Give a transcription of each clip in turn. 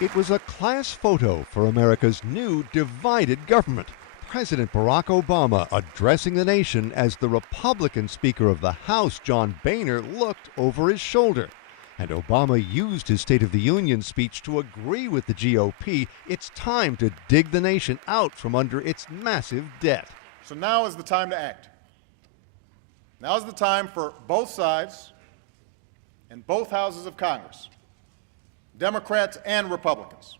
It was a class photo for America's new divided government. President Barack Obama addressing the nation as the Republican Speaker of the House, John Boehner, looked over his shoulder. And Obama used his State of the Union speech to agree with the GOP it's time to dig the nation out from under its massive debt. So now is the time to act. Now is the time for both sides and both houses of Congress, Democrats and Republicans,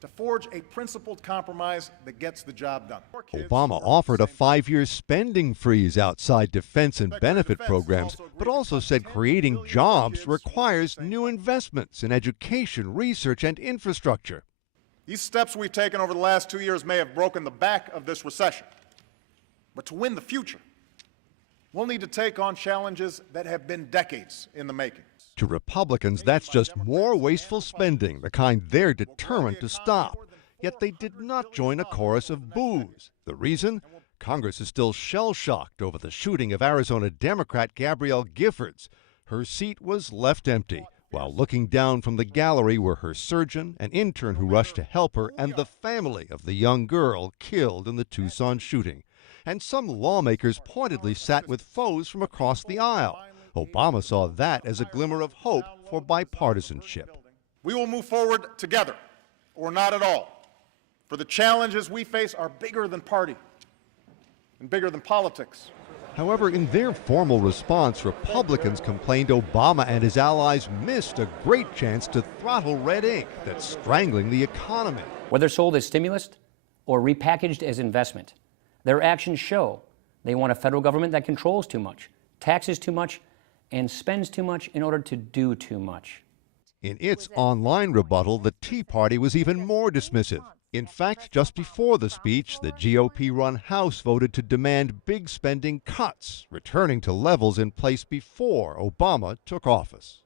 to forge a principled compromise that gets the job done. Obama offered a 5-year spending freeze outside defense and benefit programs, but also said creating jobs requires new investments in education, research, and infrastructure. These steps we've taken over the last 2 years may have broken the back of this recession, but to win the future, we'll need to take on challenges that have been decades in the making. To Republicans, that's just more wasteful spending, the kind they're determined to stop. Yet they did not join a chorus of boos. The reason? Congress is still shell-shocked over the shooting of Arizona Democrat Gabrielle Giffords. Her seat was left empty, while looking down from the gallery were her surgeon, an intern who rushed to help her, and the family of the young girl killed in the Tucson shooting. And some lawmakers pointedly sat with foes from across the aisle. Obama saw that as a glimmer of hope for bipartisanship. We will move forward together, or not at all. For the challenges we face are bigger than party and bigger than politics. However, in their formal response, Republicans complained Obama and his allies missed a great chance to throttle red ink that's strangling the economy. Whether sold as stimulus or repackaged as investment, their actions show they want a federal government that controls too much, taxes too much, and spends too much in order to do too much. In its online rebuttal, the Tea Party was even more dismissive. In fact, just before the speech, the GOP-run House voted to demand big spending cuts, returning to levels in place before Obama took office.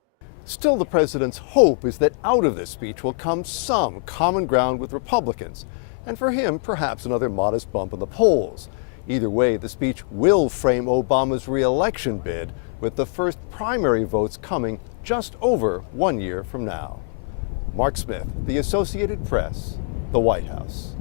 Still, the president's hope is that out of this speech will come some common ground with Republicans, and for him, perhaps another modest bump in the polls. Either way, the speech will frame Obama's re-election bid, with the first primary votes coming just over 1 year from now. Mark Smith, The Associated Press, the White House.